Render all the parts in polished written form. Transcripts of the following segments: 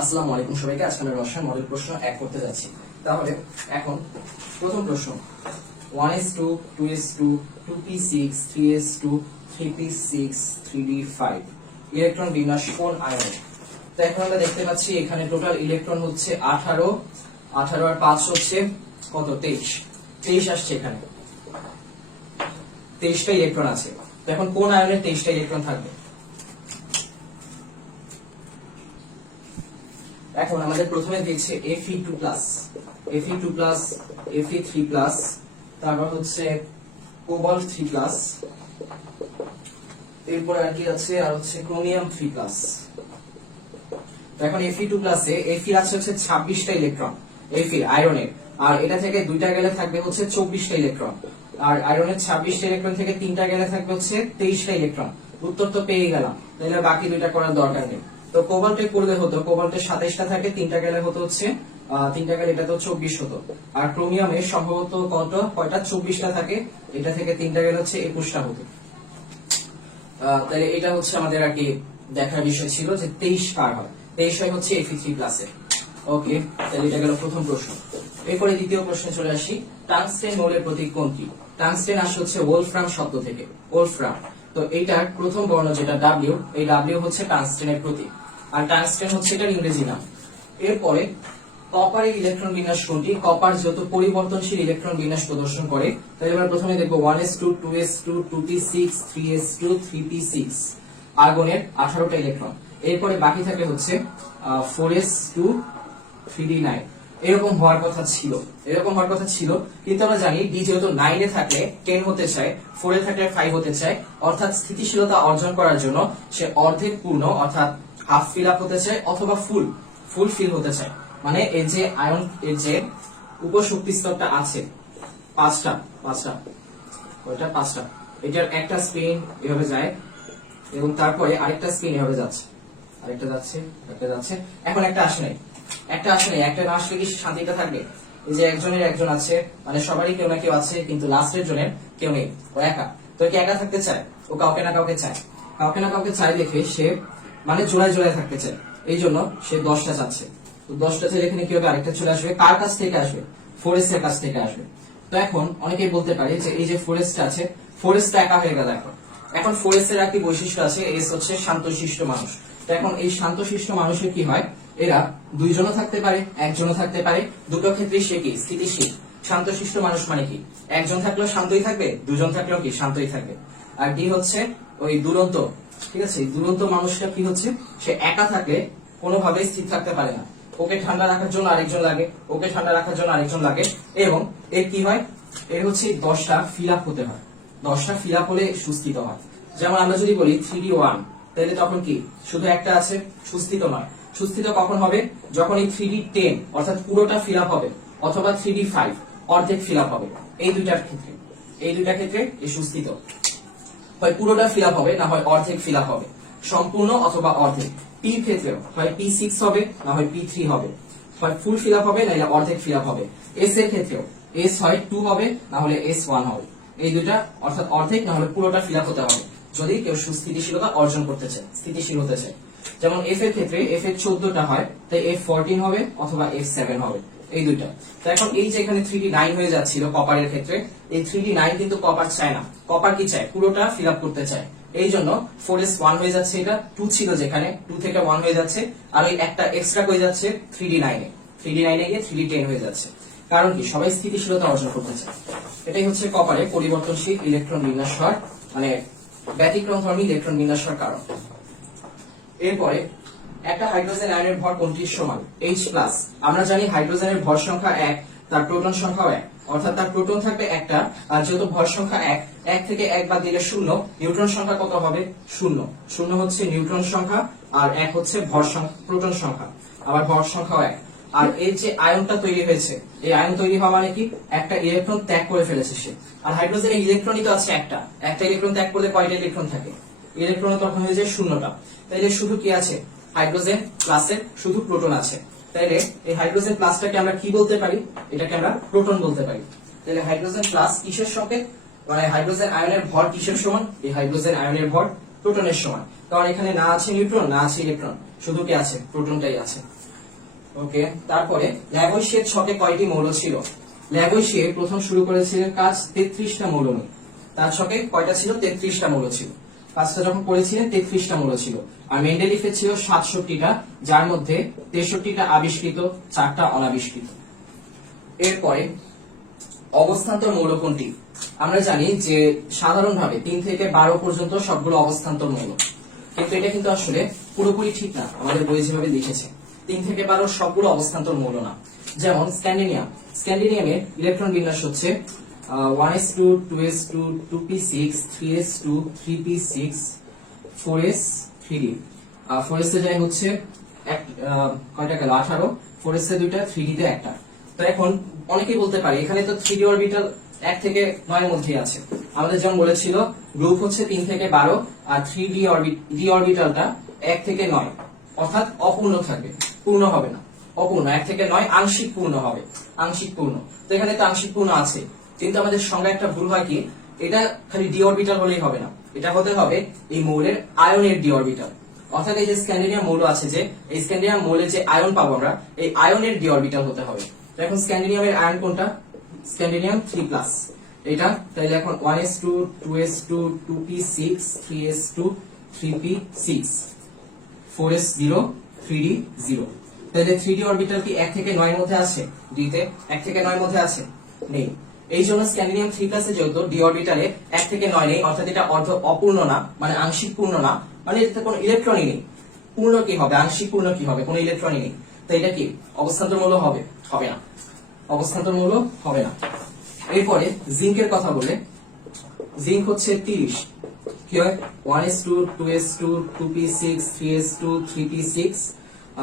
আসসালামু আলাইকুম সবাইকে। আজকে আমরা রসায়ন মডেল প্রশ্ন 1 করতে যাচ্ছি। তাহলে এখন প্রথম প্রশ্ন 1s2 2s2 2p6 3s2 3p6 3d5 electron বিন্যাস কোন আয়নে। তো এখন আমরা দেখতে পাচ্ছি এখানে টোটাল ইলেকট্রন হচ্ছে 18 আর 5 হচ্ছে কত 23 আসছে। এখানে 23টা ইলেকট্রন আছে। তো এখন কোন আয়নে 23টা ইলেকট্রন থাকবে। এখন আমাদের প্রথমে দিয়েছে Fe2+, Fe2+, Fe3+, তারপর হচ্ছে কোবাল্ট 3+, এরপর আর কি আছে, আর হচ্ছে ক্রোমিয়াম 3+। তো এখন Fe2+ এ Fe আছে হচ্ছে 26টা ইলেকট্রন, Fe আয়রনের, আর এটা থেকে দুইটা গেলে থাকবে হচ্ছে 24টা ইলেকট্রন, আর আয়রনের 26টা ইলেকট্রন থেকে তিনটা গেলে থাকবে হচ্ছে 23টা ইলেকট্রন। উত্তর তো পেয়ে গেলাম, তাহলে বাকি দুইটা করার দরকার নেই। তো কোবাল্টে করলে হতো, কোবাল্টের 27টা থাকে, তিনটা গেলে হতো হচ্ছে তিনটা গেলে এটা তো 24 হতো। আর ক্রোমিয়ামে সম্ভবত কয়টা 24টা থাকে, এটা থেকে তিনটা গেলে হচ্ছে 21টা হতো। তাহলে এটা হচ্ছে আমাদের আর কি দেখার বিষয় ছিল যে 23 কার হয়। 23 হচ্ছে Fe3+ এর। ওকে, তাহলে এটা গেল প্রথম প্রশ্ন। এরপরে দ্বিতীয় প্রশ্নে চলে আসি। টাংস্টেন মৌলের প্রতীক কোনটি। টাংস্টেন আসে হচ্ছে ওলফ্রাম শব্দ থেকে, ওলফ্রাম। তো এইটার প্রথম বর্ণ যেটা W, এই W হচ্ছে টাংস্টেনের প্রতীক, আর টাংস্টেন হচ্ছে এটার ইংরেজি নাম। এরপরে কপারের ইলেকট্রন বিন্যাস কোনটি। কপার যেহেতু পরিবর্তনশীল ইলেকট্রন বিন্যাস প্রদর্শন করে, তাহলে আমরা প্রথমে দেখবো 1s2 2s2 2p6 3s2 3p6 আর্গনের 18টা electron. এরপরে বাকি থাকে হচ্ছে 4s2 3d9। এরকম হওয়ার কথা ছিল, কিন্তু আমরা জানি ডি যেহেতু 9 এ থাকলে 10 হতে চায়, 4 এ থাকলে 5 হতে চায়, অর্থাৎ স্থিতিশীলতা অর্জন করার জন্য সে অর্ধেক পূর্ণ অর্থাৎ হাফ ফিল আপ হতে চায়, অথবা ফুল ফিল হতে চায়। মানে এই যে আয়ন, এর যে উপশক্তি স্তরটা আছে পাঁচটা, এটার একটা স্পিন এভাবে যায়, এবং তারপরে আরেকটা স্পিন এভাবে যাচ্ছে, একটা যাচ্ছে। এখন একটা আসে নাই, একটা না আসলে কি শান্তিটা থাকবে। এই যে একজনের একজন আছে, মানে সবারই কেউ না কেউ আছে, কিন্তু লাস্টের জনের কেউ নেই, ও একা। তো কি একা থাকতে চায়, ও কাউকে না কাউকে চায় দেখে সে মানে জোড়ায় থাকতে চায়। এই জন্য সে 10টা চাচ্ছে। তো 10টা চাইলে এখানে কি হবে, আরেকটা চলে আসবে। কার কাছ থেকে আসবে, ফোরেস্ট এর কাছ থেকে আসবে। তো এখন অনেকেই বলতে পারে যে এই যে ফোরেস্টটা আছে, ফোরেস্টটা একা হয়ে গেল। এখন ফোরেস্টের একটি বৈশিষ্ট্য আছে, এস হচ্ছে শান্তশিষ্ট মানুষ। তো এখন এই শান্তশিষ্ট মানুষের কি হয়, এরা দুইজনও থাকতে পারে, একজনও থাকতে পারে, দুটো ক্ষেত্রেই সে কি স্থিতিশীল। শান্তশিষ্ট মানুষ মানে কি, একজন থাকলেও শান্তই থাকবে, দুজন থাকলেও কি শান্তই থাকবে। আর ডি হচ্ছে ওই দুরন্ত, ঠিক আছে। দুরন্ত মানুষটা কি হচ্ছে, সে একা থাকলে কোনোভাবেই স্থির থাকতে পারে না। ওকে ঠান্ডা রাখার জন্য আরেকজন লাগে, এবং এর কি হয়, এর হচ্ছে 10টা ফিল আপ হতে হয়, 10টা ফিল আপ হলে সুস্থিত হয়। যেমন আমরা যদি বলি 3d1, তাহলে তখন কি শুধু একটা আছে, সুস্থিত নয়। সুস্থিত কখন হবে, যখন এই 3d10 অর্থাৎ পুরোটা ফিল আপ হবে, অথবা 3d5 অর্ধেক ফিল আপ হবে। এই দুইটা ক্ষেত্রে এই সুস্থিত হয় পুরোটা ফিল আপ হবে, না হয় অর্ধেক ফিল আপ হবে, সম্পূর্ণ অথবা অর্ধেক। পি ক্ষেত্রেও হয় p6 হবে, না হয় p3 হবে, হয় ফুল ফিল আপ হবে, নাহলে অর্ধেক ফিল আপ হবে। এস এর ক্ষেত্রেও এস হয় 2 হবে, না হলে s1 হবে। এই দুইটা অর্থাৎ অর্ধেক না হলে পুরোটা ফিল আপ হতে হবে, যদি কেউ সুস্থিতিশীলতা অর্জন করতে চায়, স্থিতিশীল হতে চায়। যেমন এফ এর ক্ষেত্রে এফ এর 14টা হয়, তাই f14 হবে অথবা f7 হবে, এই দুইটা। তো এখন এই যে এখানে 3d9 হয়ে যাচ্ছিল কপারের ক্ষেত্রে, এই 3d9 কিন্তু কপার চায় না। কপার কি চায়, পুরোটা ফিল আপ করতে চায়। এই জন্য 4s1 হয়ে যাচ্ছে, এটা 2 ছিল যেখানে 2 থেকে 1 হয়ে যাচ্ছে, আর ওই একটা এক্সট্রা হয়ে যাচ্ছে 3d9 এ গিয়ে 3d10 হয়ে যাচ্ছে। কারণ কি, সবাই স্থিতিশীলতা অর্জন করতে চায়। এটাই হচ্ছে কপারে পরিবর্তনশীল ইলেকট্রন বিন্যাস হওয়ার, মানে ব্যতিক্রমধর্মী ইলেকট্রন বিন্যাস হওয়ার কারণ। এরপরে একটা হাইড্রোজেন আয়নের ভর কোনটির সমান, H+। আমরা জানি হাইড্রোজেনের ভর সংখ্যা 1, তার প্রোটন সংখ্যাও 1, অর্থাৎ তার প্রোটন থাকবে একটা, আর যেহেতু ভর সংখ্যা 1 থেকে 1 বাদ দিলে 0, নিউট্রন সংখ্যা কত হবে, 0 হচ্ছে নিউট্রন সংখ্যা, আর 1 হচ্ছে প্রোটন সংখ্যা, আবার ভর সংখ্যাও 1। আর এই যে আয়নটা তৈরি হয়েছে, এই আয়ন তৈরি হওয়া মানে কি, একটা ইলেকট্রন ত্যাগ করে ফেলেছে সে। আর হাইড্রোজেনের ইলেকট্রনই তো আছে একটা ইলেকট্রন ত্যাগ করলে কয়টা ইলেকট্রন থাকে, ইলেকট্রন তখন হয়ে যায় 0টা। তাইলে শুধু কি আছে, হাইড্রোজেন প্লাসের শুধু প্রোটন আছে। তাইলে এই হাইড্রোজেন প্লাসটাকে আমরা কি বলতে পারি, এটাকে আমরা প্রোটন বলতে পারি। তাহলে হাইড্রোজেন প্লাস কিসের সংকেত, মানে হাইড্রোজেন আয়নের ভর কিসের সমান, এই হাইড্রোজেন আয়নের ভর প্রোটনের সমান, কারণ এখানে না আছে নিউট্রন না আছে ইলেকট্রন, শুধু কি আছে প্রোটনটাই আছে। ওকে, তারপরে ল্যাভোইশিয়ের ছকে কয়টি মৌল ছিল? ল্যাভোইশিয়ে প্রথম শুরু করেছিলেন কাজ 33টা মৌল নিয়ে। তার ছকে কয়টা ছিল? 33টা মৌল ছিল। কাজটা যখন করেছিলেন 33টা মৌল ছিল। আর মেন্ডেলিফের ছিল 67টা, যার মধ্যে 63টা আবিষ্কৃত, 4টা অনাবিষ্কৃত। এরপরে অবস্থান্তর মৌল কোনটি? আমরা জানি যে সাধারণভাবে 3 থেকে 12 পর্যন্ত সবগুলো অবস্থান্তর মৌল, কিন্তু এটা কিন্তু আসলে পুরোপুরি ঠিক না। আমাদের বই যেভাবে লিখেছে 3 থেকে 12 সবগুলো অবস্থান্তর মৌল না। যেমন স্ক্যান্ডিনিয়াম, স্ক্যান্ডিনিয়ামের ইলেকট্রন বিন্যাস হচ্ছে 1s2 2s2 2p6 3s2 3p6 4s3d। 4s এ যায় হচ্ছে কয়টা গেল 18, 4s এ দুইটা, 3d তে একটা। তো এখন অনেকেই বলতে পারে এখানে তো 3d অরবিটাল 1 থেকে 9 এর মধ্যে আছে। আমাদের যেমন বলেছিল গ্রুপ হচ্ছে 3 থেকে 12 আর 3d অরবিটালটা 1 থেকে 9, অর্থাৎ অপূর্ণ থাকবে, পূর্ণ হবে না, অপূর্ণ। 1 থেকে 9 আংশিক পূর্ণ হবে, আংশিক পূর্ণ। তো এখানে তো আংশিক পূর্ণ আছে, কিন্তু আমাদের সংজ্ঞা একটা ভুল হয় কি, এটা খালি ডি অরবিটাল হলেই হবে না, এটা হতে হবে এই মৌলের আয়নের ডি অরবিটাল। অর্থাৎ এই যে স্ক্যান্ডিনিয়াম মৌল আছে, যে এই স্ক্যান্ডিনিয়াম মৌলের যে আয়ন পাবো আমরা, এই আয়নের ডি অরবিটাল হতে হবে। তো এখন স্ক্যান্ডিনিয়ামের আয়ন কোনটা? স্ক্যান্ডিনিয়াম 3+, এটা তাহলে এখন 1s2 2s2 2p6 3s2 3p6 4s0 3d0। তাহলে 3d অরবিটাল কি 1 থেকে 9 এর মধ্যে আছে? ডি তে 1 থেকে 9 এর মধ্যে আছে? নেই। এই জন্য স্ক্যান্ডিনিয়াম 3+ এ যেহেতু ডি অরবিটালে 1 থেকে 9 নেই, অর্থাৎ এটা অর্ধ অপূর্ণ না, মানে আংশিক পূর্ণ না, মানে এতে কোনো ইলেকট্রনই নেই। পূর্ণ কি হবে? আংশিক পূর্ণ কি হবে? কোনো ইলেকট্রনই নেই। তো এটা কি অবস্থান্তর মৌল হবে? হবে না, অবস্থান্তর মৌল হবে না। এরপরে জিঙ্কের কথা বলে, জিঙ্ক হচ্ছে 30, কি হয় 1s2 2s2 2p6 3s2 3p6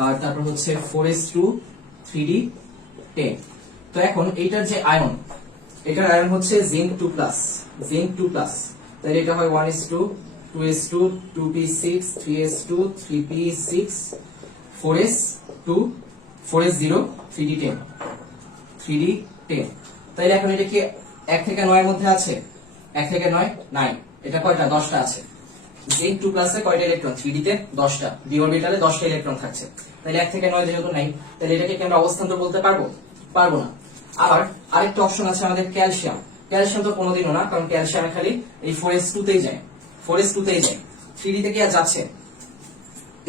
আর তারপর হচ্ছে 4s2 3d10। তো এখন এইটার যে আয়ন, এটার আয়ন হচ্ছে জিঙ্ক 2+, জিঙ্ক 2+, তাহলে এটা হয় 1s2 2s2 2p6 3s2 3p6 4s2 4s0 3d10 3d10। তাইলে এখন এটা কি 1 থেকে 9 এর মধ্যে আছে? 1 থেকে 9 নাই, এটা কয়টা? 10টা আছে। জিঙ্ক 2+ এ কয়টা ইলেকট্রন? 3d তে 10টা, ডি অরবিটালে 10টা ইলেকট্রন থাকছে। তাহলে 1 থেকে 9 যেহেতু নাই, তাহলে এটাকে কি আমরা অবস্থান্তর বলতে পারবো? পারবো না। আবার আরেকটা অপশন আছে আমাদের ক্যালসিয়াম। ক্যালসিয়াম তো কোনোদিনও না, কারণ ক্যালসিয়াম খালি এই 4s2 তেই যায়, 4s2 তেই যায়, 3d তে কি আর যাচ্ছে?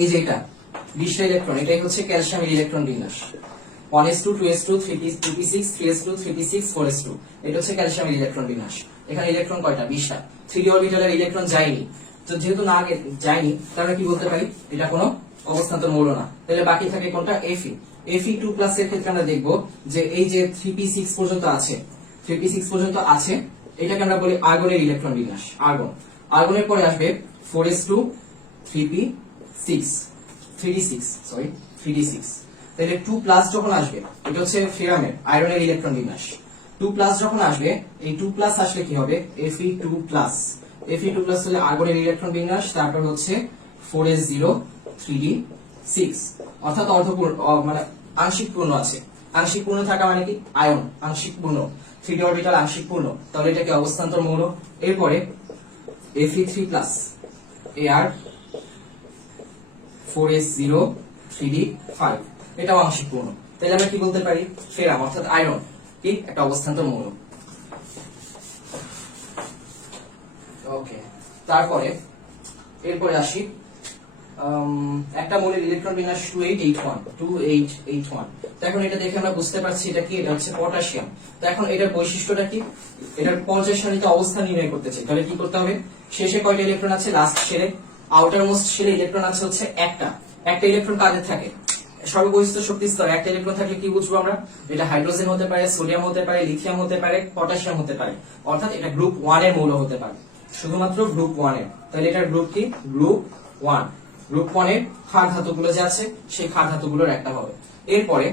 এই যে এটা 20টা ইলেকট্রন, এটাই হচ্ছে ক্যালসিয়ামের ইলেকট্রন বিন্যাস। 1s2 2s2 3p6 3s2 3p6 4s2, এটা হচ্ছে ক্যালসিয়ামের ইলেকট্রন বিন্যাস। এখানে ইলেকট্রন কয়টা? 20টা। 3d অরবিটালের ইলেকট্রন যায়নি, তো যেহেতু না যায়নি, তাহলে কি বলতে পারি? এটা কোনো অবস্থান্তর মৌল না। তাহলে বাকি থাকে কোনটা? Fe। Fe2+ এর ক্ষেত্রে আমরা দেখব যে এই যে 3p6 পর্যন্ত আছে, 3p6 পর্যন্ত আছে, এটাকে আমরা বলি আর্গনের ইলেকট্রন বিন্যাস, আর্গন। আর্গনের পরে আসবে 4s2 3p6 3d6, sorry 3d6। তাহলে 2+ যখন আসবে, এটা হচ্ছে ফেরামের আয়রনের ইলেকট্রন বিন্যাস। 2+ যখন আসবে, এই 2+ আসলে কি হবে? Fe2+, Fe2+ হলে আর্গনের ইলেকট্রন বিন্যাস, তারপর হচ্ছে 4s0 3d6, অর্থাৎ অর্ধপূর্ণ, মানে আংশিক পূর্ণ আছে। আংশিক পূর্ণ থাকা মানে কি? আয়ন আংশিক পূর্ণ, 3d অরবিটাল আংশিক পূর্ণ, তাহলে এটাকে অবস্থান্তর মৌল। এরপরে Fe3+, আর 4s0 3d5, এটাও আংশিক পূর্ণ। তাহলে আমরা কি বলতে পারি? ফেরাম অর্থাৎ আয়রন কি একটা অবস্থান্তর মৌল। ওকে, তারপরে এরপরে আসি একটা মৌলের ইলেকট্রন বিন্যাস 2881। তো এখন এটা দেখে আমরা বুঝতে পারছি এটা কি? এটা হচ্ছে পটাশিয়াম। তো এখন এটার বৈশিষ্ট্যটা কি? এটার পর্যায় সারণীতে অবস্থান নির্ণয় করতে চাই, তাহলে কি করতে হবে? শেষে কয়টা ইলেকট্রন আছে? লাস্ট শেলে, আউটার মোস্ট শেলে ইলেকট্রন আছে হচ্ছে একটা। একটা ইলেকট্রন কাদের থাকে? সর্ববহিষ্ঠ শক্তি স্তরে একটা ইলেকট্রন থাকলে কি বুঝবো আমরা? এটা হাইড্রোজেন হতে পারে, সোডিয়াম হতে পারে, লিথিয়াম হতে পারে, পটাশিয়াম হতে পারে, অর্থাৎ এটা গ্রুপ 1 এর মৌল হতে পারে, শুধুমাত্র গ্রুপ 1 এর। তাহলে এটার গ্রুপ কি? গ্রুপ 1। গ্রুপ 1 এর ক্ষার ধাতুগুলো যে আছে, সেই ক্ষার ধাতুগুলোর একটা হবে। এরপরে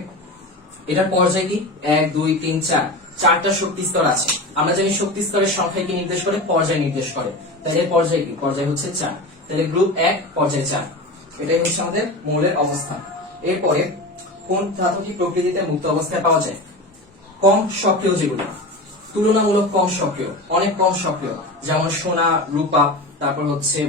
এটার পর্যায় কি? 1 2 3 4, 4টা শক্তি স্তর আছে। আমরা জানি শক্তি স্তরের সংখ্যা কি নির্দেশ করে? পর্যায় নির্দেশ করে। তাহলে এর পর্যায় কি? পর্যায় হচ্ছে 4। তাহলে গ্রুপ 1 পর্যায় 4, এটাই হচ্ছে আমাদের মৌলের অবস্থান। এরপরে কোন ধাতুটি প্রকৃতিতে মুক্ত অবস্থায় পাওয়া যায়? কম সক্রিয় যেগুলো, তুলনামূলক কম সক্রিয়, অনেক কম সক্রিয়, যেমন সোনা, রূপা, তারপর হচ্ছে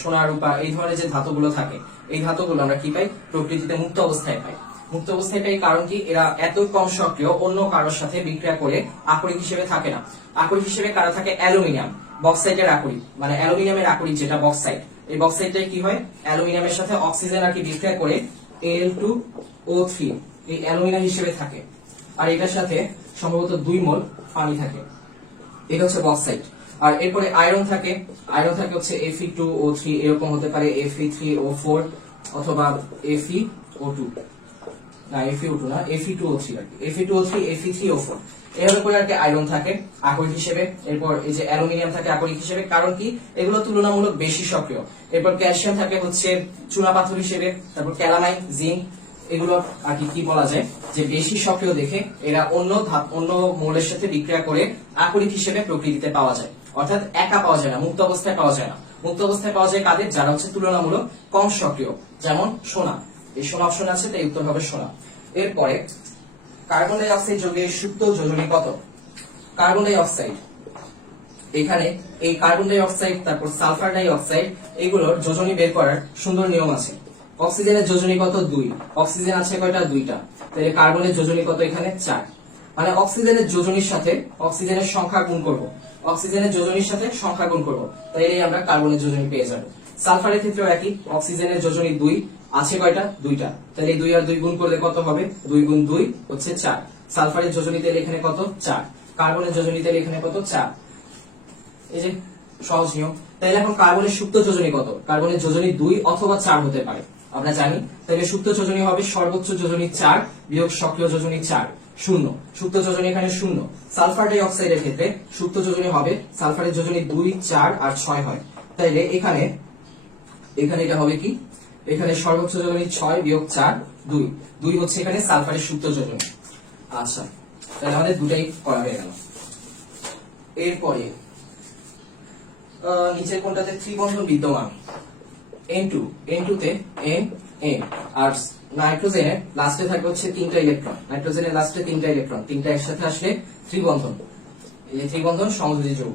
সোনা রূপা, এই ধরনের যে ধাতুগুলো থাকে, এই ধাতুগুলো আমরা কি পাই? প্রকৃতিতে মুক্ত অবস্থায় পাই। মুক্ত অবস্থায় পাই কারণ কি? এরা এত কম সক্রিয়, অন্য কারোর সাথে বিক্রিয়া করে আকরিক হিসেবে থাকে না। আকরিক হিসেবে কারা থাকে? অ্যালুমিনিয়াম, বক্সাইটের আকরিক, মানে অ্যালুমিনিয়ামের আকরিক যেটা বক্সাইট, এই বক্সাইটে কি হয়? অ্যালুমিনিয়ামের সাথে অক্সিজেন আর কি বিক্রিয়া করে Al2O3 এই অ্যালুমিনিয়াম হিসেবে থাকে। আর এটার সাথে সম্ভবত 2 মোল পানি থাকে। এটা হচ্ছে বক্সাইট। আর এরপরে আয়রন থাকে, আয়রন থাকে হচ্ছে Fe2O3, এরকম হতে পারে Fe3O4 অথবা FeO2, না FeO2 না, Fe2O3 আর কি, Fe2O3 Fe3O4 এভাবে করে আর কি আয়রন থাকে আকরিক হিসেবে। এরপর এই যে অ্যালুমিনিয়াম থাকে আকরিক হিসেবে, কারণ কি? এগুলো তুলনামূলক বেশি সক্রিয়। এরপর ক্যালসিয়াম থাকে হচ্ছে চুনাপাথর হিসেবে। তারপর ক্যালামাইন, জিঙ্ক, এগুলো আর কি বলা যায় যে বেশি সক্রিয় দেখে এরা অন্য মৌলের সাথে বিক্রিয়া করে আকরিক হিসেবে প্রকৃতিতে পাওয়া যায়। অর্থাৎ একা পাওয়া যায় না, মুক্ত অবস্থায় পাওয়া যায় না। মুক্ত অবস্থায় পাওয়া যায় কাদের? যারা হচ্ছে তুলনামূলক কম সক্রিয়, যেমন সোনা। এই সোনা অপশন আছে, তাই উত্তর হবে সোনা। এরপরে কার্বন ডাই অক্সাইড যৌগের সুপ্ত যোজনী কত? কার্বন ডাই অক্সাইড, এখানে এই কার্বন ডাই অক্সাইড, তারপর সালফার ডাই অক্সাইড, এগুলোর যোজনী বের করার সুন্দর নিয়ম আছে। অক্সিজেনের যোজনী কত? 2। অক্সিজেন আছে কয়টা? 2টা। তাহলে কার্বনের যোজনী কত? এখানে 4। মানে অক্সিজেনের যোজনীর সাথে অক্সিজেনের সংখ্যা গুণ করব, অক্সিজেনের যোজনীর সাথে সংখ্যা গুণ করব, তাইলে আমরা কার্বনের যোজনী পেয়ে যাব। সালফারের ক্ষেত্রেও একই, অক্সিজেনের যোজনী 2 আছে কয়টা? 2টা। তাহলে 2 আর 2 গুণ করলে কত হবে? 2 গুণ 2 হচ্ছে 4। সালফারের যোজনী তেল এখানে কত? 4। কার্বনের যোজনী তেল এখানে কত? 4। এই যে সহজ নিয়ম। তাহলে এখন কার্বনের সুপ্ত যোজনী কত? কার্বনের যোজনী 2 অথবা 4 হতে পারে, আমরা জানি। তাহলে সুপ্ত যোজনী হবে সর্বোচ্চ যোজনী 4 বিয়োগ সক্রিয় যোজনী 4, 0। সুপ্ত যোজনী এখানে 0। সালফার ডাই অক্সাইডের ক্ষেত্রে সুপ্ত যোজনী হবে, সালফারের যোজনী 2, 4 আর 6 হয়। তাইলে এখানে এটা হবে কি? এখানে সর্বোচ্চ যোজনী 6 বিয়োগ 4, 2। 2 হচ্ছে এখানে সালফারের সুপ্ত যোজনী। আচ্ছা, তাহলে আমাদের দুটাই করা হয়ে গেল। এরপরে নিচের কোনটাতে ত্রিবন্ধন বিদ্যমান? N2 তে N আর নাইট্রোজেনের লাস্টে থাকবে হচ্ছে 3টা ইলেকট্রন। নাইট্রোজেনের লাস্টে 3টা ইলেকট্রন, 3টা একসাথে আসলে ত্রিবন্ধন। এই যে ত্রিবন্ধন সংযোজী যৌগ।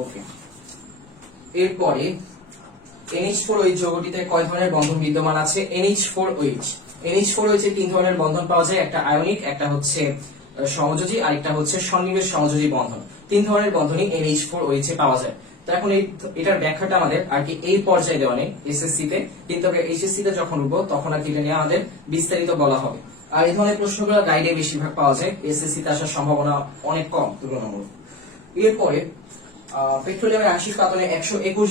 ওকে, এরপরে NH4OH যৌগটিতে কয় ধরনের বন্ধন বিদ্যমান আছে? NH4OH 3 ধরনের বন্ধন পাওয়া যায়, একটা আয়নিক, একটা হচ্ছে সমযোজী, আর একটা হচ্ছে সন্নিবেশ সমযোজী বন্ধন। 3 ধরনের বন্ধনই NH4OH এ পাওয়া যায়। তো এখন এটার ব্যাখ্যাটা আমাদের আর কি এই পর্যায়ে দেওয়া নেই এসএসসি তে, কিন্তু আমরা এইচএসসি তে যখন উঠবো তখন আর কি এটা নিয়ে আমাদের বিস্তারিত বলা হবে। আর এই ধরনের প্রশ্নগুলো গাইডে বেশিরভাগ পাওয়া যায়, এসএসসি তে আসার সম্ভাবনা অনেক কম তুলনামূলক। এরপরে পেট্রোলিয়ামের আংশিক পাতনে 121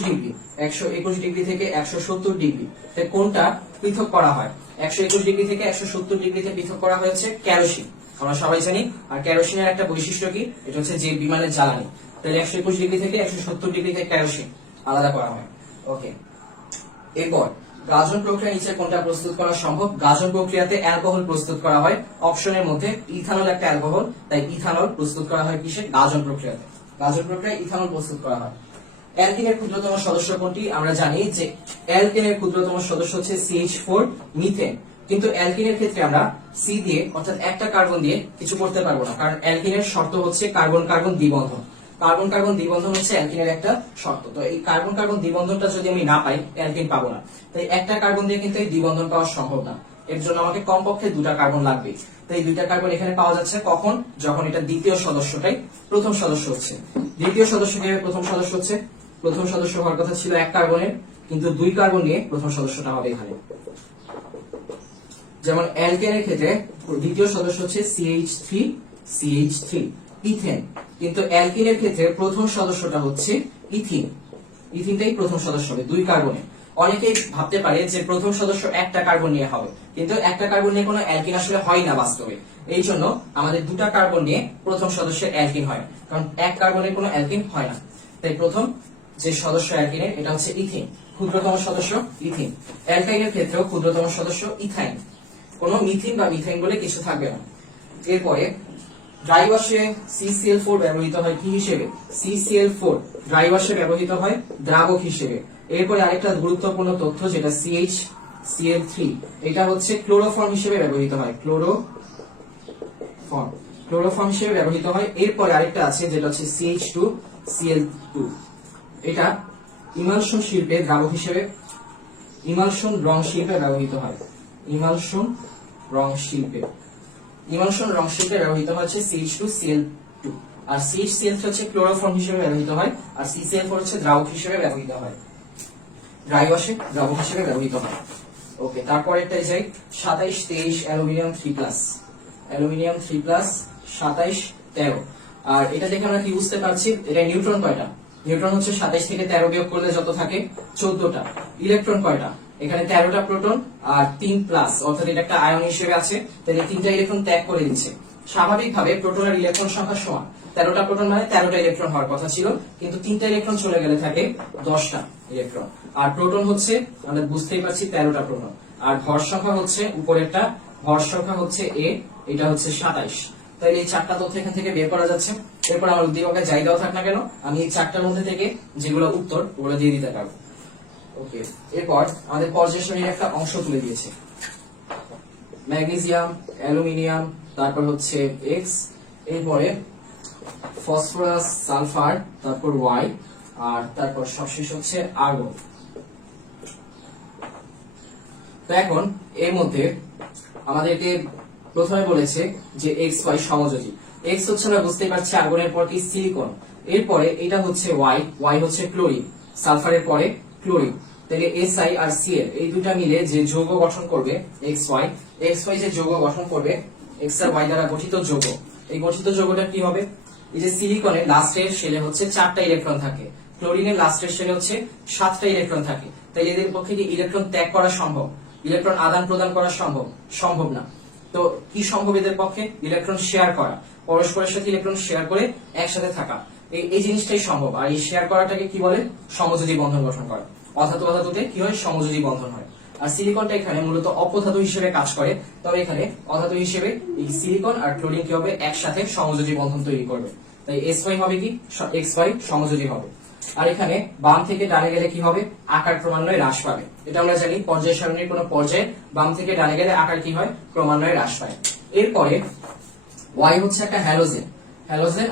ডিগ্রি থেকে 170 ডিগ্রি কোনটা পৃথক করা হয়? 121 ডিগ্রি থেকে 170 ডিগ্রিতে পৃথক করা হয়েছে কেরোসিন, আমরা সবাই জানি। আর কেরোসিনের একটা বৈশিষ্ট্য কি? এটা হচ্ছে যে বিমানের জ্বালানি। তাহলে 121 ডিগ্রি থেকে 170 ডিগ্রিতে কেরোসিন আলাদা করা হয়। ওকে, এরপর গাজন প্রক্রিয়া নিচে কোনটা প্রস্তুত করা সম্ভব? গাজন প্রক্রিয়াতে অ্যালকোহল প্রস্তুত করা হয়। অপশনের মধ্যে ইথানল একটা অ্যালকোহল, তাই ইথানল প্রস্তুত করা হয় কিসে? গাজন প্রক্রিয়াতে। গাজন প্রক্রিয়ায় ইথানল প্রস্তুত করা হয়। অ্যালকিনের ক্ষুদ্রতম সদস্য কোনটি? আমরা জানি যে অ্যালকেনের ক্ষুদ্রতম সদস্য হচ্ছে CH4 মিথেন। কিন্তু অ্যালকিনের ক্ষেত্রে আমরা সি দিয়ে অর্থাৎ একটা কার্বন দিয়ে কিছু করতে পারবো না, কারণ অ্যালকিনের শর্ত হচ্ছে কার্বন কার্বন দ্বিবন্ধন। কার্বন কার্বন দ্বিবন্ধন হচ্ছে অ্যালকিনের একটা শর্ত। তো এই কার্বন কার্বন দ্বিবন্ধনটা যদি আমি না পাই, অ্যালকিন পাবো না। তাই একটা কার্বন দিয়ে কিন্তু এই দ্বিবন্ধন পাওয়া সম্ভব না। এর জন্য আমাকে কমপক্ষে 2টা কার্বন লাগবে। তাই 2টা কার্বন এখানে পাওয়া যাচ্ছে কখন? যখন এটা দ্বিতীয় সদস্যটাই প্রথম সদস্য হচ্ছে। দ্বিতীয় সদস্য কিভাবে প্রথম সদস্য হচ্ছে? প্রথম সদস্য হওয়ার কথা ছিল 1 কার্বনের, কিন্তু 2 কার্বন নিয়ে প্রথম সদস্যটা হবে এখানে। যেমন অ্যালকেনের ক্ষেত্রে দ্বিতীয় সদস্য হচ্ছে CH3 ইথেন, কিন্তু অ্যালকিনের ক্ষেত্রে প্রথম সদস্যটা হচ্ছে ইথিন। ইথিনটাই প্রথম সদস্য হবে 2 কার্বনে। অনেকেই ভাবতে পারে যে প্রথম সদস্য একটা কার্বন নিয়ে হবে, কিন্তু একটা কার্বন নিয়ে কোনো অ্যালকিন আসলে হয় না বাস্তবে। এই জন্য আমাদের 2টা কার্বন নিয়ে প্রথম সদস্যের অ্যালকিন হয়, কারণ 1 কার্বনের কোনো অ্যালকিন হয় না। তাই প্রথম যে সদস্য অ্যালকিনের এটা হচ্ছে ইথিন, ক্ষুদ্রতম সদস্য ইথিন। অ্যালকাইনের ক্ষেত্রেও ক্ষুদ্রতম সদস্য ইথাইন, কোনো মিথিন বা মিথাইন বলে কিছু থাকবে না। এরপরে ড্রাই ওয়াশে CCl4 ব্যবহৃত হয় কি হিসেবে? CCl4 ড্রাই ওয়াশে ব্যবহৃত হয় দ্রাবক হিসেবে। এরপরে আরেকটা গুরুত্বপূর্ণ তথ্য যেটা CHCl3, এটা হচ্ছে ক্লোরোফর্ম হিসেবে ব্যবহৃত হয়। ক্লোরোফর্ম হিসেবে ব্যবহৃত হয়। এরপরে আরেকটা আছে যেটা হচ্ছে CH2Cl2, এটা ইমালশন শিল্পে দ্রাবক হিসেবে ইমালশন রং শিল্পে ব্যবহৃত হয়। ইমালশন রং শিল্পে ব্যবহৃত হচ্ছে CH2Cl2, আর CH2Cl হচ্ছে ক্লোরোফর্ম হিসেবে ব্যবহৃত হয়, আর CCl4 হচ্ছে দ্রাবক হিসেবে ব্যবহৃত হয়, ড্রাই ওয়াশে দ্রাবক হিসেবে ব্যবহৃত হয়। ওকে, তারপর একটাই যাই 27 23 অ্যালুমিনিয়াম 3+, অ্যালুমিনিয়াম 3+, 27 13। আর এটা দেখে আমরা কি বুঝতে পারছি, এটা নিউট্রন কয়টা? নিউট্রন হচ্ছে 27 থেকে 13 বিয়োগ করলে যত থাকে 14টা। ইলেকট্রন কয়টা? এখানে 13টা প্রোটন আর 3+, অর্থাৎ এটা একটা আয়ন হিসেবে আছে, তাহলে 3টা ইলেকট্রন ত্যাগ করে দিচ্ছে। স্বাভাবিকভাবে প্রোটন আর ইলেকট্রন সংখ্যা সমান, 13টা প্রোটন মানে 13টা ইলেকট্রন হওয়ার কথা ছিল, কিন্তু 3টা ইলেকট্রন চলে গেলে থাকে 10টা ইলেকট্রন। আর প্রোটন হচ্ছে আমরা বুঝতেই পারছি 13টা প্রোটন, আর ভর সংখ্যা হচ্ছে উপরেরটা, ভর সংখ্যা হচ্ছে a, এটা হচ্ছে 27। তাহলে এই 4টা তথ্য এখান থেকে বের করা যাচ্ছে। এরপর আমার উদ্দীপকে যাই দেওয়া থাক না কেন, আমি এই 4টার মধ্যে থেকে যেগুলো উত্তর ওগুলো দিয়ে দিতে পারবো। ওকে, এরপর আমাদের পর্যায় সারণীর একটা অংশ তুলে দিয়েছে, ম্যাগনেসিয়াম, অ্যালুমিনিয়াম, তারপর হচ্ছে X, এরপরে ফসফরাস, সালফার, তারপর Y, আর তারপর সবশেষ হচ্ছে আর্গন। তো এখন এর মধ্যে আমাদেরকে প্রথমে বলেছে যে XY সমযোজী। X হচ্ছে আমরা বুঝতেই পারছি আর্গনের পর কি সিলিকন, এরপরে এটা হচ্ছে Y হচ্ছে ক্লোরিন, সালফারের পরে ক্লোরিন। তাহলে Si আর Cl এই দুটা মিলে যে যৌগ গঠন করবে XY যে যৌগ গঠন করবে X আর Y দ্বারা গঠিত যৌগ, এই গঠিত যৌগটা কি হবে? এই যে সিলিকনের লাস্টের শেলে হচ্ছে 4টা ইলেকট্রন থাকে, ক্লোরিনের লাস্টের শেলে হচ্ছে 7টা ইলেকট্রন থাকে। তাই এদের পক্ষে কি ইলেকট্রন ত্যাগ করা সম্ভব? ইলেকট্রন আদান প্রদান করা সম্ভব না। তো কি সম্ভব এদের পক্ষে? ইলেকট্রন শেয়ার করা, পরস্পরের সাথে ইলেকট্রন শেয়ার করে একসাথে থাকা, এই জিনিসটাই সম্ভব। আর এই শেয়ার করাটাকে কি বলে? সমযোজী বন্ধন গঠন করা। অধাতু কি হয়? সমযোজী বন্ধন হয়। আর সিলিকনটা এখানে মূলত অপধাতু হিসেবে কাজ করে, তবে এখানে অধাতু হিসেবে এই সিলিকন আর ক্লোরিন কি হবে? একসাথে সমযোজী বন্ধন তৈরি করবে। তাই SY হবে কি? XY সমযোজী হবে। আর এখানে বাম থেকে ডানে গেলে কি হবে? আকার ক্রমান্বয়ে হ্রাস পাবে। এটা আমরা জানি পর্যায় সারণীর কোন পর্যায়ে বাম থেকে ডানে গেলে আকার কি হয়? ক্রমান্বয়ে হ্রাস পায়। এরপরে Y হচ্ছে একটা হ্যালোজেন,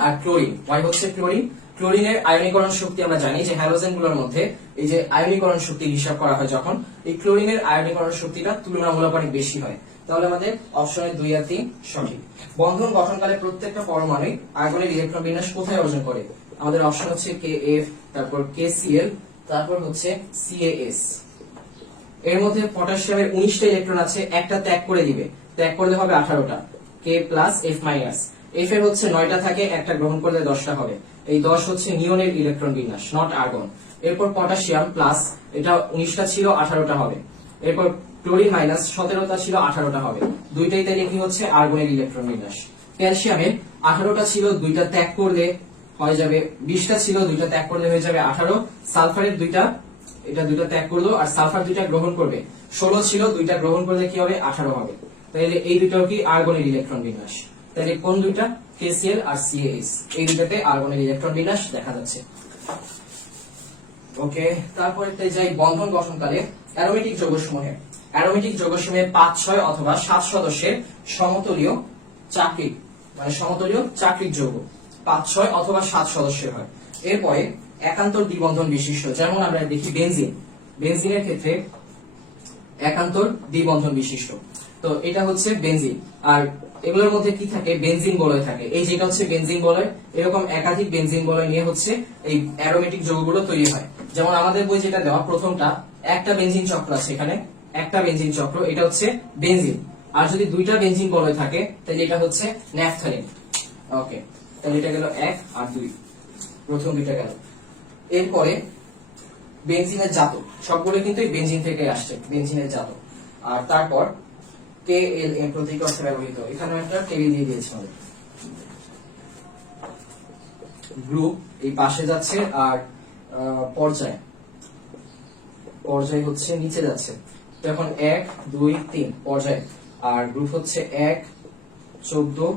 আর ক্লোরিন। Y হচ্ছে ক্লোরিন। ক্লোরিনের আয়নীকরণ শক্তি আমরা জানি যে হ্যালোজেন গুলোর মধ্যে এই যে আয়নীকরণ শক্তি হিসাব করা হয় যখন, এই ক্লোরিনের আয়নীকরণ শক্তিটা তুলনামূলক অনেক বেশি হয়। তাহলে আমাদের অপশনের 2 আর 3 সঠিক। বন্ধন গঠনকালে প্রত্যেকটা পরমাণু আর্গনের ইলেকট্রন বিন্যাস কোথায় অর্জন করে? আমাদের অপশন হচ্ছে KF, তারপর KCl, তারপর হচ্ছে CAS। এর মধ্যে পটাশিয়ামের 19টা ইলেকট্রন আছে, একটা ত্যাগ করে দিবে, ত্যাগ করলে হবে 18টা, K+F-। F এর হচ্ছে 9টা থাকে, একটা গ্রহণ করলে 10টা হবে। এই 10 হচ্ছে নিয়নের ইলেকট্রন বিন্যাস, নট আর্গন। এরপর পটাশিয়াম প্লাস, এটা 19টা ছিল, 18টা হবে। এরপর ক্লোরিন মাইনাস, 17টা ছিল, 18টা হবে। দুইটাই তাইলে কি হচ্ছে? আর্গনের ইলেকট্রন বিন্যাস। ক্যালসিয়ামের 18টা ছিল, দুইটা ত্যাগ করলে হয়ে যাবে 20টা ছিল, দুইটা ত্যাগ করলে হয়ে যাবে 18। সালফারের দুইটা, এটা দুইটা ত্যাগ করলো, আর সালফার দুইটা গ্রহণ করবে, 16 ছিল, দুইটা গ্রহণ করলে কি হবে? 18 হবে। তাহলে এই দুইটাও কি আর্গনের ইলেকট্রন বিন্যাস। তাহলে কোন দুইটা? KCl আর CAS, এই দুইটাতে আর্গনের ইলেকট্রন বিন্যাস দেখা যাচ্ছে। ওকে, তারপরে যাই বন্ধন গঠনকালে অ্যারোমেটিক যৌগসমূহে। অ্যারোমেটিক যৌগসমূহে 5, 6 অথবা 7 সদস্যের সমতলীয় চাকরিক, মানে সমতলীয় চাকরিক যৌগ 5, 6 অথবা 7 সদস্যের হয়। এরপরে একান্তর দ্বিবন্ধন বিশিষ্ট, যেমন আমরা দেখি বেনজিনের ক্ষেত্রে একান্তর দ্বিবন্ধন বিশিষ্ট। তো এটা হচ্ছে বেনজিন। আর এগুলোর মধ্যে কি থাকে? বেনজিন বলয় থাকে। এই যেটা হচ্ছে বেনজিন বলয়, এরকম একাধিক বেনজিন বলয় নিয়ে হচ্ছে এই অ্যারোমেটিক যৌগগুলো তৈরি হয়। যেমন আমাদের বই যেটা দেওয়া প্রথমটা, একটা বেনজিন চক্র আছে, এখানে একটা বেনজিন চক্র, এটা হচ্ছে বেনজিন। আর যদি দুইটা বেনজিন বলয় থাকে তাহলে এটা হচ্ছে ন্যাফথালিন। ওকে, তাহলে এটা গেল 1 আর 2, প্রথম দুইটা গেল। এরপরে বেনজিনের জাত, সবগুলো কিন্তু এই বেনজিন থেকে আসছে, বেনজিনের জাত। আর তারপর KLM প্রতীক অর্থে ব্যবহৃত, এখানে একটা টেবিল দিয়ে দিয়েছে আমাদের। গ্রুপ এই পাশে যাচ্ছে, আর পর্যায় হচ্ছে নিচে যাচ্ছে। তো এখন 1, 2, 3 পর্যায়, আর গ্রুপ হচ্ছে 1, 14,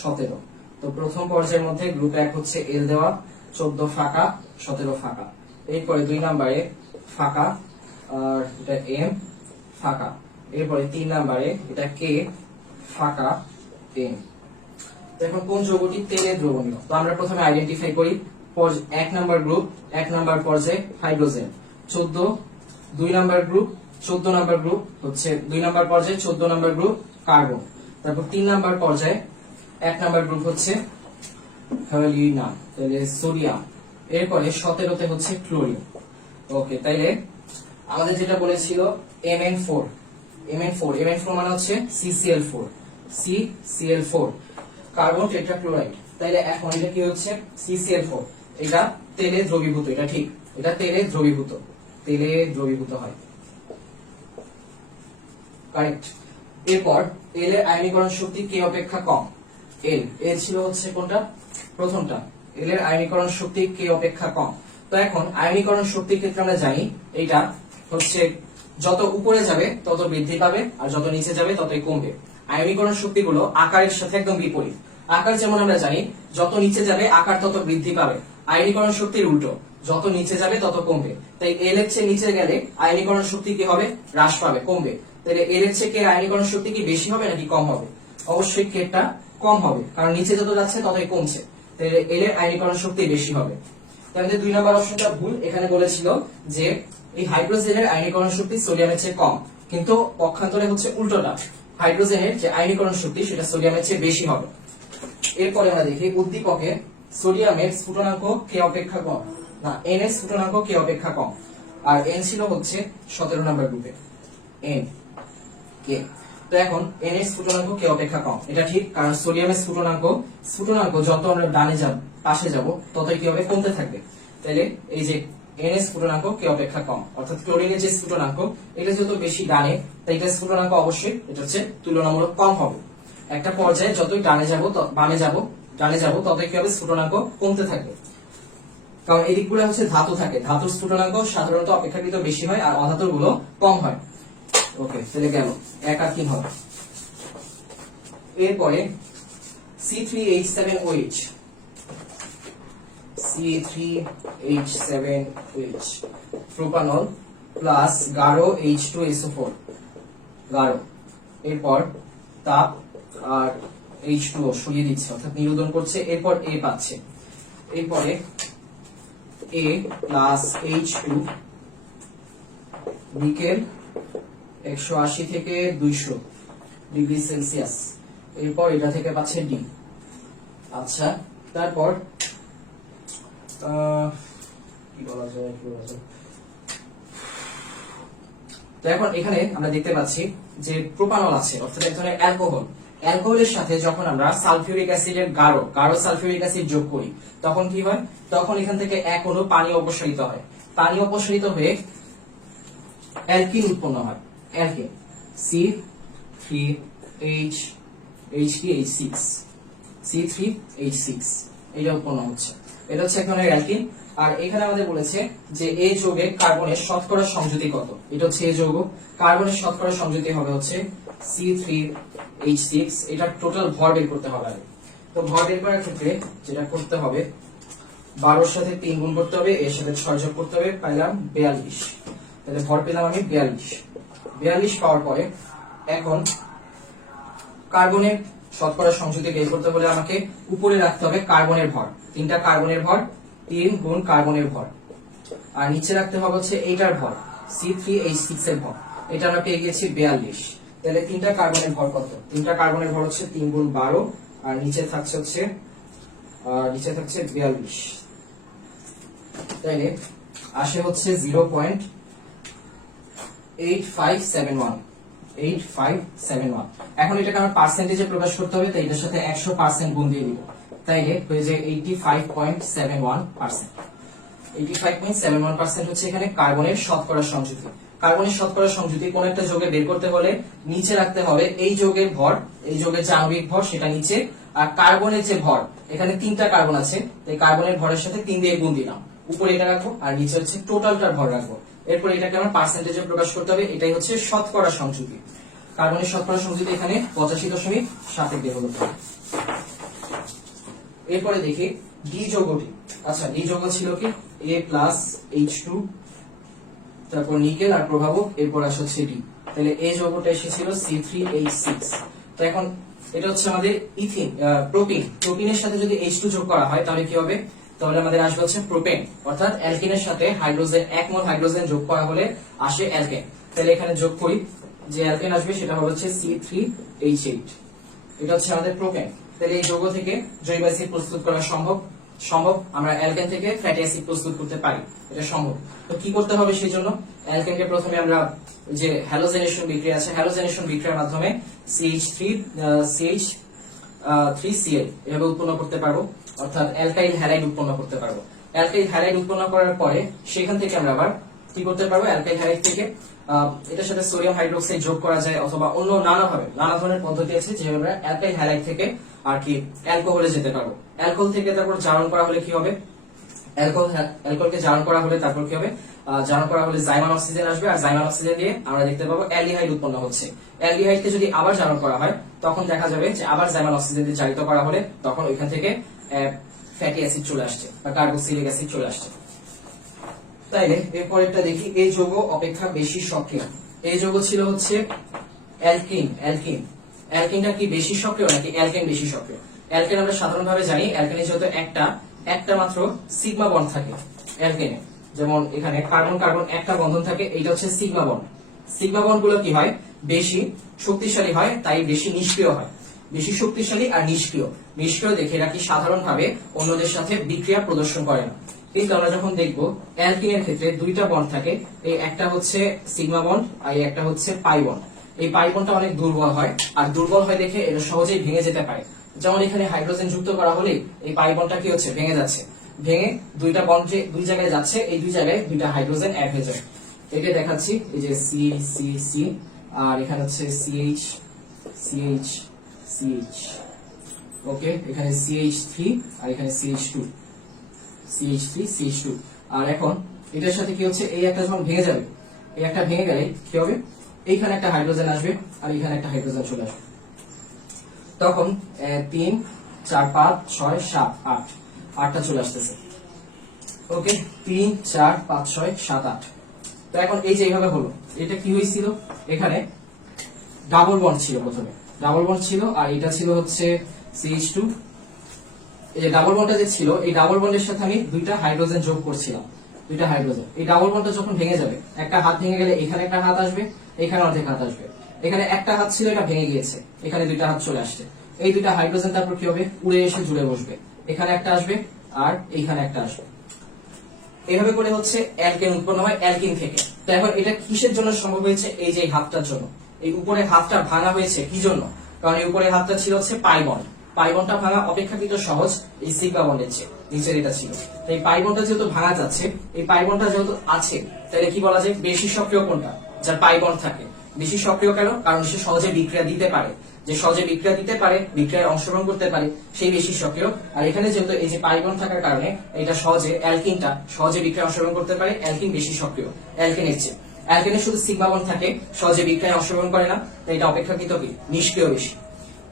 17। তো প্রথম পর্যায়ের মধ্যে গ্রুপ 1 হচ্ছে L দেওয়া, 14 ফাঁকা, 17 ফাঁকা। এরপরে 2 নম্বরে ফাঁকা, আর এটা M ফাঁকা। এরপরে 3 নম্বরে এটা K ফাঁকা, M। এখন কোন যৌগটি তেলে দ্রবণীয়? তো আমরা প্রথমে আইডেন্টিফাই করি এক নাম্বার গ্রুপ, এক নাম্বার পর্যায়ে hydrogen. 14 2 number group, 14 number group হচ্ছে 2 নাম্বার পর্যায়ে 14 নাম্বার গ্রুপ কার্বন। তারপর 3 নাম্বার পর্যায়ে 1 নাম্বার গ্রুপ হচ্ছে হ্যালোজিনাম, তাহলে সোডিয়াম। এরপরে 17তে হচ্ছে ক্লোরিন। ওকে, তাইলে আমাদের যেটা বলেছিল Mn4, Mn4 মানে হচ্ছে CCl4, CCl4 কার্বন টেট্রাক্লোরাইড। তাইলে এখন এটা কি হচ্ছে CCl4, এটা তেলে দ্রবীভূত, এটা ঠিক, এটা তেলে দ্রবীভূত, তেলে দ্রবীভূত হয়, কারেক্ট। এরপর এল এর আয়নীকরণ শক্তি কে অপেক্ষা কম, এল ছিল হচ্ছে কোনটা, প্রথমটা, এল এর আয়নীকরণ শক্তি কে অপেক্ষা কম। তো এখন আয়নীকরণ শক্তির ক্ষেত্রে আমরা জানি এইটা হচ্ছে যত উপরে যাবে তত বৃদ্ধি পাবে, আর যত নিচে যাবে ততই কমবে। আয়নীকরণ শক্তিগুলো আকারের সাথে একদম বিপরীত। আকার যেমন আমরা জানি যত নিচে যাবে আকার তত বৃদ্ধি পাবে, আয়নীকরণ শক্তির উল্টো, যত নিচে যাবে তত কমবে। তাই এল এর চেয়ে নিচে গেলে আয়নীকরণ শক্তি কি হবে, হ্রাস পাবে, কমবে। তাহলে এল এর চেয়ে কে আয়নীকরণ শক্তি কি বেশি হবে নাকি কম হবে? অবশ্যই কেটা কম হবে, কারণ নিচে যত যাচ্ছে ততই কমছে, তাহলে এল এর আয়নীকরণ শক্তি বেশি হবে। তাহলে 2 নম্বর অপশনটা ভুল। এখানে বলেছিল যে এই হাইড্রোজেনের আয়নীকরণ শক্তি সোডিয়ামের চেয়ে কম, কিন্তু পক্ষান্তরে হচ্ছে উল্টোটা, হাইড্রোজেনের যে আয়নীকরণ শক্তি সেটা সোডিয়ামের চেয়ে বেশি হবে। এরপরে আমরা দেখি উদ্দীপকে সোডিয়ামের স্ফুটনাঙ্ক কে অপেক্ষা কম, না এন এর স্ফুটনাঙ্ক কে অপেক্ষা কম, আর এন ছিল হচ্ছে 17 নম্বর গ্রুপে এন কে। তো এখন এন এর স্ফুটনাঙ্ক কে অপেক্ষা কম, এটা ঠিক, কারণ সোডিয়ামের স্ফুটনাঙ্ক যত আমরা ডানে যাব, পাশে যাব, ততই কি হবে, কমতে থাকবে। তাহলে এই যে এন এর স্ফুটনাঙ্ক কে অপেক্ষা কম, অর্থাৎ ক্লোরিনের যে স্ফুটনাঙ্ক এটা যত বেশি ডানে, তাই এটার স্ফুটনাঙ্ক অবশ্যই এটা হচ্ছে তুলনামূলক কম হবে। একটা পর্যায়ে যতই ডানে যাব, বামে যাব, ডানে যাব, ততই কি হবে, স্ফুটনাঙ্ক কমতে থাকবে। কারণ এই দিকগুলো হচ্ছে ধাতু থাকে, ধাতুর স্ফুটনাঙ্ক সাধারণত অপেক্ষাকৃত বেশি হয় আর অধাতুর গুলো কম হয়। ওকে, তাহলে গেল 1 আর 3 হবে। এরপরে C3H7OH, C3H7OH প্রোপানল প্লাস গাঢ় H2SO4, গাঢ়। এরপর তাপ আর H2O সরিয়ে দিচ্ছে, অর্থাৎ নিরোধন করছে। এরপর A পাচ্ছে, এরপরে A প্লাস H2 নিকেল 180 থেকে 200 ডিগ্রি সেলসিয়াস। এরপর এটা থেকে পাচ্ছে ডি। আচ্ছা, তারপর কি বলা যায়, তো এখন এখানে আমরা দেখতে পাচ্ছি যে প্রোপানল আছে, অর্থাৎ এক ধরনের অ্যালকোহল। অ্যালকোহলের সাথে যখন আমরা সালফিউরিক অ্যাসিডের গাঢ় সালফিউরিক অ্যাসিড যোগ করি, তখন কি হয়, তখন এখান থেকে এক অণু পানি অপসারিত হয়, পানি অপসারিত হয়ে অ্যালকিন উৎপন্ন হয়, অ্যালকিন C3H6, C3H6 এটা উৎপন্ন হচ্ছে, এটা হচ্ছে এক ধরনের অ্যালকিন। আর এখানে আমাদের বলেছে যে এই যৌগে কার্বনের শতকরা সংযুতি কত, এটা হচ্ছে এই যৌগ, কার্বনের শতকরা সংযুতি হবে হচ্ছে C3H6। এটা টোটাল ভর বের করতে হবে। তো ভর বের করার ক্ষেত্রে যেটা করতে হবে, 12 সাথে 3 গুণ করতে হবে, এর সাথে 6 যোগ করতে হবে, পাইলাম 42। তাহলে ভর পেলাম আমি 42 পাওয়ার পরে এখন কার্বনের শতকরা সংযুতি বের করতে হলে আমাকে উপরে রাখতে হবে কার্বনের ভর, 3টা কার্বনের ভর, 3 গুণ কার্বনের ভর, আর নিচে রাখতে হবে হচ্ছে এইটার ভর, C3H6 এর ভর, এটা আমরা পেয়ে গেছি 42। তাহলে 3টা কার্বনের ভর কত, 3টা কার্বনের ভর হচ্ছে 3 গুণ 12, আর নিচে থাকছে 42। তাইলে আসে হচ্ছে 0.8571। এখন এটাকে আমার পার্সেন্টেজে প্রকাশ করতে হবে, তাই এটার সাথে 100% গুণ দিয়ে দিব, তাইলে হয়ে যায় 85.71%। 85.71% হচ্ছে এখানে কার্বনের শতকরা সংযুতি। কার্বনের শতকরা সংযুতি কোন একটা যৌগে বের করতে হলে নিচে রাখতে হবে এই যৌগের ভর, এই যৌগের যে আণবিক ভর সেটা নিচে, আর কার্বনের যে ভর, এখানে 3টা কার্বন আছে, তাই কার্বনের ভরের সাথে 3 দিয়ে গুণ দিলাম, উপরে এটা রাখবো আর নিচে হচ্ছে টোটালটার ভর রাখবো। এরপর এটাকে আমার পার্সেন্টেজে প্রকাশ করতে হবে, এটাই হচ্ছে শতকরা সংযুতি। কার্বনের শতকরা সংযুতি এখানে 85.7 দিয়ে হলো। এরপরে দেখি ডি যৌগটি। আচ্ছা, ডি যৌগ ছিল কি A+H2, তারপর নিকেল আর প্রভাবক, এরপর আসে হচ্ছে ডি। তাহলে এই যৌগটা এসেছিল C3H6। তো এখন এটা হচ্ছে আমাদের ইথিন, প্রোপিনের সাথে যদি H2 যোগ করা হয় তাহলে কি হবে, তাহলে আমাদের আসবে হচ্ছে প্রোপেন, অর্থাৎ অ্যালকিনের সাথে হাইড্রোজেন, 1 মোল হাইড্রোজেন যোগ করা হলে আসে অ্যালকেন। তাহলে এখানে যোগ করি, যে অ্যালকেন আসবে সেটা হবে হচ্ছে C3H8, এটা হচ্ছে আমাদের প্রোপেন। তাহলে এই যৌগ থেকে জৈব অ্যাসিড প্রস্তুত করা সম্ভব। আমরা অ্যালকেন থেকে ফ্যাটি অ্যাসিড প্রস্তুত করতে পারি, এটা সম্ভব। তো কি করতে হবে সেই জন্য? অ্যালকেনকে প্রথমে আমরা যে হ্যালোজেনেশন বিক্রিয়া আছে, হ্যালোজেনেশন বিক্রিয়ার মাধ্যমে CH3Cl এভাবে উৎপন্ন করতে পারবো, অর্থাৎ অ্যালকাইল হ্যালাইড উৎপন্ন করতে পারবো। অ্যালকাইল হ্যালাইড উৎপন্ন করার পরে সেখান থেকে আমরা আবার কি করতে পারবো? অ্যালকাইল হ্যালাইড থেকে এটার সাথে সোডিয়াম হাইড্রোক্সাইড যোগ করা যায়, অথবা অন্য নানা ধরনের পদ্ধতি আছে যেভাবে আমরা অ্যালকাইল হ্যালাইড থেকে আর কি অ্যালকোহলে যেতে পারবো। অ্যালকোহল থেকে তারপর জারণ করা হলে কি হবে? অ্যালকোহলকে জারণ করা হলে তারপর কি হবে? জারণ করা হলে জাইমান অক্সিজেন আসবে, আর জাইমান অক্সিজেন দিয়ে আমরা দেখতে পাবো অ্যালডিহাইড উৎপন্ন হচ্ছে। অ্যালডিহাইডকে যদি আবার জারণ করা হয় তখন দেখা যাবে যে আবার জাইমান অক্সিজেন দিয়ে জারিত করা হলে তখন ওইখান থেকে ফ্যাটি অ্যাসিড চলে আসছে বা কার্বক্সিলিক অ্যাসিড চলে আসছে। তাইলে এরপরেরটা দেখি, এই যৌগ অপেক্ষা বেশি সক্রিয়। এই যৌগ ছিল হচ্ছে অ্যালকিন। অ্যালকিনটা কি বেশি সক্রিয় নাকি অ্যালকেন বেশি সক্রিয়? অ্যালকেন আমরা সাধারণভাবে জানি, অ্যালকেনে যেহেতু একটা মাত্র সিগমা বন্ড থাকে অ্যালকেনে, যেমন এখানে কার্বন কার্বন একটা বন্ধন থাকে, এইটা হচ্ছে সিগমা বন্ড। সিগমা বন্ড গুলো কি হয়? বেশি শক্তিশালী হয়, তাই বেশি নিষ্ক্রিয় হয়। বেশি শক্তিশালী আর নিষ্ক্রিয় দেখে এরা কি সাধারণভাবে অন্যদের সাথে বিক্রিয়া প্রদর্শন করে না। কিন্তু আমরা যখন দেখবো অ্যালকিনের ক্ষেত্রে দুইটা বন্ড থাকে, এই একটা হচ্ছে সিগমা বন্ড আর একটা হচ্ছে পাই বন্ড। এই পাই বন্ডটা অনেক দুর্বল হয়, আর দুর্বল হয় দেখে এটা সহজেই ভেঙে যেতে পারে। যেমন এখানে হাইড্রোজেন যুক্ত করা হলে এই পাই বন্ডটা কি হচ্ছে? ভেঙে যাচ্ছে। ভেঙে দুইটা বন্ড যে দুই জায়গায় যাচ্ছে, এই দুই জায়গায় দুইটা হাইড্রোজেন অ্যাড হয়ে যায়। একে দেখাচ্ছি, এই যে C আর এখানে হচ্ছে CH। ওকে, এখানে CH3 আর এখানে CH3 আর এখন এটার সাথে কি হচ্ছে? এই একটা যখন ভেঙে যাবে, এই একটা ভেঙে গেলে কি হবে? এইখানে একটা হাইড্রোজেন আসবে আর এখানে একটা হাইড্রোজেন চলে আসবে। তখন 3 4 5 6 7 8 আটটা চলে আসতেছে। ওকে, 3 4 5 6 7 8। তো এখন এই যে এইভাবে হলো, এটা কি হয়েছিল? এখানে ডাবল বন্ড ছিল, প্রথমে ডাবল বন্ড ছিল, আর এটা ছিল হচ্ছে CH2। এই যে ডাবল বন্ডটা যে ছিল, এই ডাবল বন্ডের সাথে আমি দুইটা হাইড্রোজেন যোগ করছিলাম, দুইটা হাইড্রোজেন। এই ডাবল বন্ডটা যখন ভেঙে যাবে, একটা হাত ভেঙে গেলে এখানে একটা হাত আসবে, এখানে অর্ধেক হাত আসবে। এখানে একটা হাত ছিল, এটা ভেঙে গিয়েছে, এখানে দুইটা হাত চলে আসছে। এই দুইটা হাইড্রোজেন তারপর কি হবে? উড়ে এসে জুড়ে বসবে, এখানে একটা আসবে আর এইখানে একটা আসবে। এইভাবে করে হচ্ছে অ্যালকেন উৎপন্ন হয় অ্যালকিন থেকে। তো এখন এটা কিসের জন্য সম্ভব হয়েছে? এই যে হাতটার জন্য। এই উপরে হাতটা ভাঙা হয়েছে কি জন্য? কারণ এই উপরে হাতটা ছিল হচ্ছে পাই বন্ড। পাই বন্ডটা ভাঙা অপেক্ষাকৃত সহজ এই সিগমা বন্ডের চেয়ে, নিচের এটা ছিল। তো এই পাই বন্ডটা যেহেতু ভাঙা যাচ্ছে, এই পাই বন্ডটা যেহেতু আছে, তাহলে কি বলা যায়? বেশি সক্রিয় কোনটা? যার পাই বন্ড থাকে। বেশি সক্রিয় কেন? কারণ সে সহজে বিক্রিয়া দিতে পারে। যে সহজে বিক্রিয়া দিতে পারে, বিক্রিয়ায় অংশগ্রহণ করতে পারে, সেই বেশি সক্রিয়। আর এখানে যেহেতু এই যে পাই বন্ড থাকার কারণে এটা সহজে, অ্যালকিনটা সহজে বিক্রিয়ায় অংশগ্রহণ করতে পারে, অ্যালকিন বেশি সক্রিয় অ্যালকেনের চেয়ে। অ্যালকেনের শুধু সিগমা বন্ড থাকে, সহজে বিক্রিয়ায় অংশগ্রহণ করে না, তাই এটা অপেক্ষাকৃত কি? নিষ্ক্রিয় বেশি।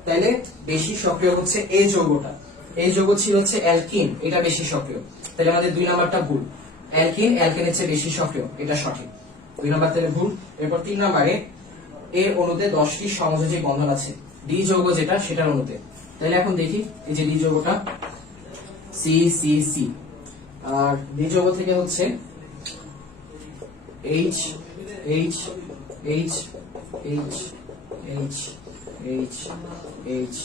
তাইলে বেশি সক্রিয় হচ্ছে এই যৌগটা। এই যৌগ ছিল হচ্ছে অ্যালকিন, এটা বেশি সক্রিয়। তাহলে আমাদের 2 নাম্বারটা ভুল। অ্যালকেনের চেয়ে বেশি সক্রিয়, এটা সঠিক। 2 নাম্বার তাহলে ভুল। এরপর 3 নাম্বারে এর অণুতে 10টি সমযোজী বন্ধন আছে, ডি যৌগ যেটা সেটার অণুতে। তাহলে এখন দেখি, এই যে ডি যৌগটা CC, আর ডি যৌগ থেকে হচ্ছে H H H H H H H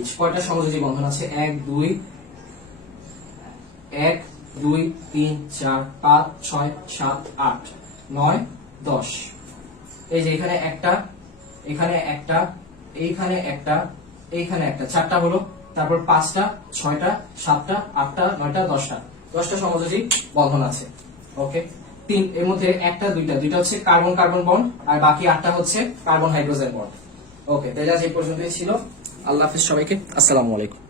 H। কয়টা সমযোজী বন্ধন আছে? 1 2 3 4 5 6 7 8 9 10। এই যে এখানে একটা, এখানে একটা, এইখানে একটা, এইখানে একটা, 4টা হলো। তারপর 5টা 6টা 7টা 8টা 9টা 10টা সমযোজী বন্ধন আছে। ওকে, 3 এর মধ্যে একটা দুইটা হচ্ছে কার্বন কার্বন বন্ড, আর বাকি 8টা হচ্ছে কার্বন হাইড্রোজেন বন্ড। ওকে, তাহলে আজ এই পর্যন্তই ছিল। আল্লাহ হাফেজ সবাইকে, আসসালামু আলাইকুম।